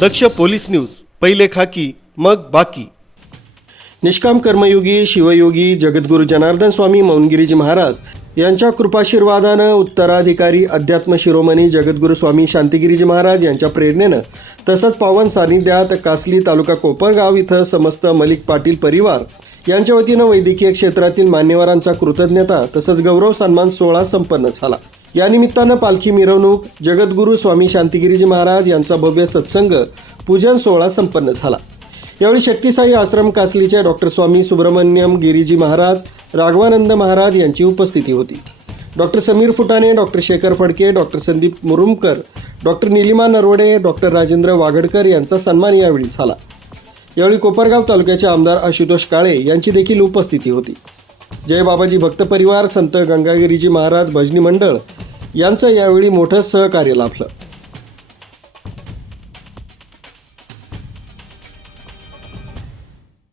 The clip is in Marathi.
दक्ष पोलीस न्यूज पहिले खाकी मग बाकी. निष्काम कर्मयोगी शिवयोगी जगद्गुरू जनार्दन स्वामी मौनगिरीजी महाराज यांच्या कृपाशीर्वादानं उत्तराधिकारी अध्यात्म शिरोमणी जगद्गुरू स्वामी शांतिगिरीजी महाराज यांच्या प्रेरणेनं तसंच पावन सानिध्यात कासली तालुका कोपरगाव इथं समस्त मलिक पाटील परिवार यांच्या वतीनं वैद्यकीय क्षेत्रातील मान्यवरांचा कृतज्ञता तसंच गौरव सन्मान सोहळा संपन्न झाला. या निमित्तानं पालखी मिरवणूक जगद्गुरू स्वामी शांतिगिरीजी महाराज यांचा भव्य सत्संग पूजन सोहळा संपन्न झाला. यावेळी शक्तिसाई आश्रम कासलीच्या डॉक्टर स्वामी सुब्रमण्यम गिरीजी महाराज राघवानंद महाराज यांची उपस्थिती होती. Doctor Sameer Phutane doctor Shekhar Phadke doctor Sandeep Murumkar doctor Nilima Narwade doctor Rajendra Wagadkar यांचा सन्मान यावेळी झाला. यावेळी कोपरगाव तालुक्याचे आमदार आशुतोष काळे यांची देखील उपस्थिती होती. जय बाबाजी भक्त परिवार संत गंगागिरीजी महाराज भजनी मंडळ यांचं यावेळी मोठं सहकार्य लाभलं.